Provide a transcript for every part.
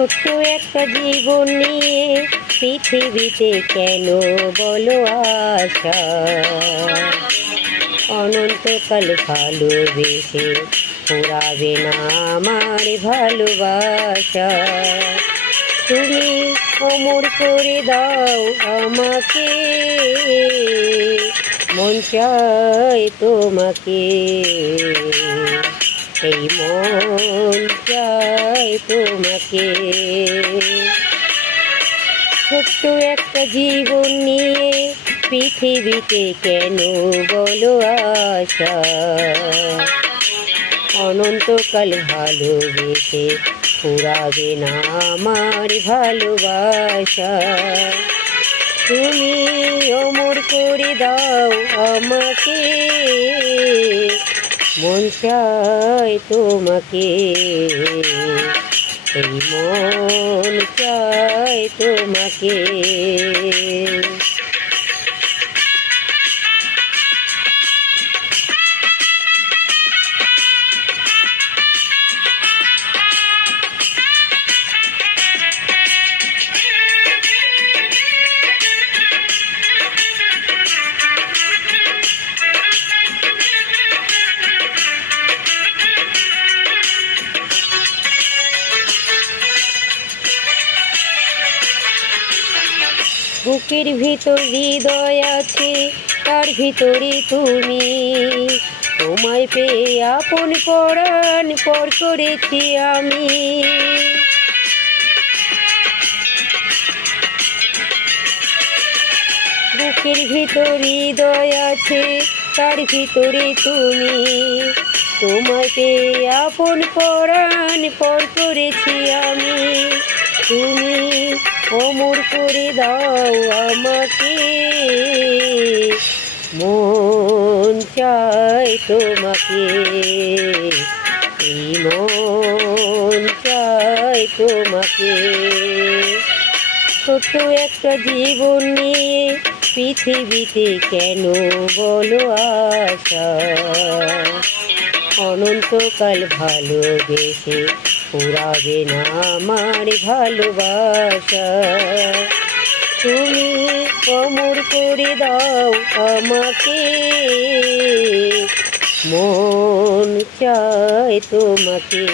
ছোট্ট একটা জীবন নিয়ে পৃথিবীতে কেন বলো আশা, অনন্তকাল ভালোবেসে ফুরাবে না আমার ভালোবাসা। তুমি অমর করে দাও আমাকে, মন চায় তোমাকে, এই মন চায় তোমাকে। ছোট্ট একটা জীবন নিয়ে পৃথিবীতে কেন বলো আশা, অনন্তকাল ভালোবেসে ফুরাবে না আমার ভালোবাসা। তুমি অমর করে দাও আমাকে, মন চায় তোমাকে, এই মন চায় তোমাকে। বুকের ভিতর হৃদয় আছে, তার ভিতরে তুমি, তোমায় পেয়ে আপন পরাণ পর করেছি আমি। বুকের ভিতর হৃদয় আছে, তার ভিতরে তুমি, তোমায় পেয়ে আপন পরাণ পর করেছি আমি। তুমি অমর করে দাও আমাকে, মন চায় তোমাকে, এই মন চায় তোমাকে। ছোট্ট একটা জীবন নিয়ে পৃথিবীতে কেন বলো আশা, অনন্তকাল ভালোবেসে ফুরাবে না আমার ভালোবাসা। তুমি অমর করে দাও আমাকে, মন চায় তোমাকে,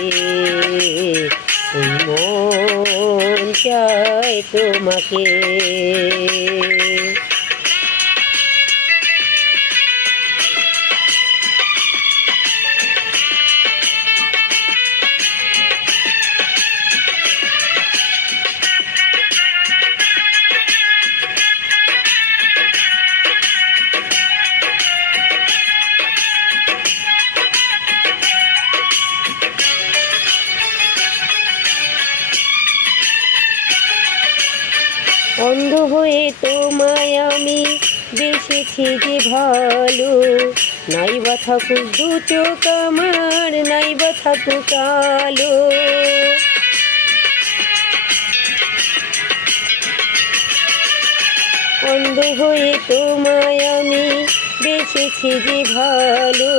এই মন চায় তোমাকে। অন্ধ হয়ে তোমায় আমি বেসেছি যে ভালো, নাই বা থাকুক দু চোখ আমার, নাই বা থাকুক কালো। অন্ধ হয়ে তোমায় আমি বেসেছি যে ভালো,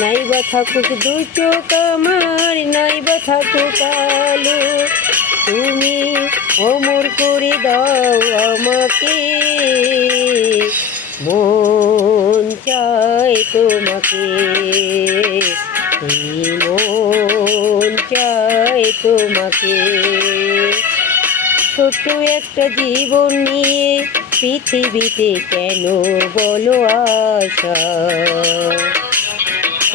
নাই বা থাকুক দু চোখ আমার, নাই বা থাকুক কালো। তুমি অমর করে দাও আমাকে, মন চায় তোমাকে, এই মন চায় তোমাকে। ছোট্ট একটা জীবন নিয়ে পৃথিবীতে কেন বলো আশা,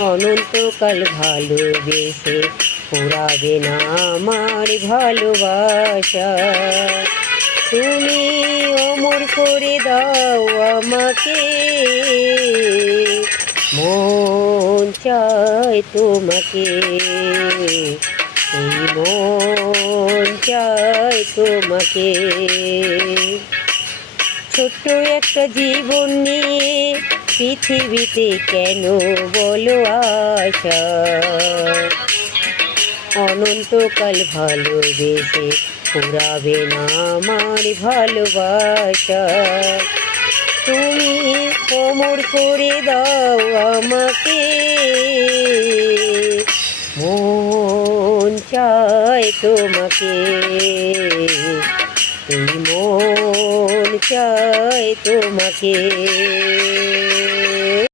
অনন্তকাল ভালোবেসে ফুরাবে না আমার ভালোবাসা। তুমি অমর করে দাও আমাকে, মন চায় তোমাকে, এই মন চায় তোমাকে। ছোট্ট একটা জীবন নিয়ে পৃথিবীতে কেন বলো আশা, অনন্তকাল ভালোবেসে ফুরাবে না আমার ভালোবাসা। তুমি অমর করে দাও আমাকে, মন চায় তোমাকে, এই মন চায় তোমাকে।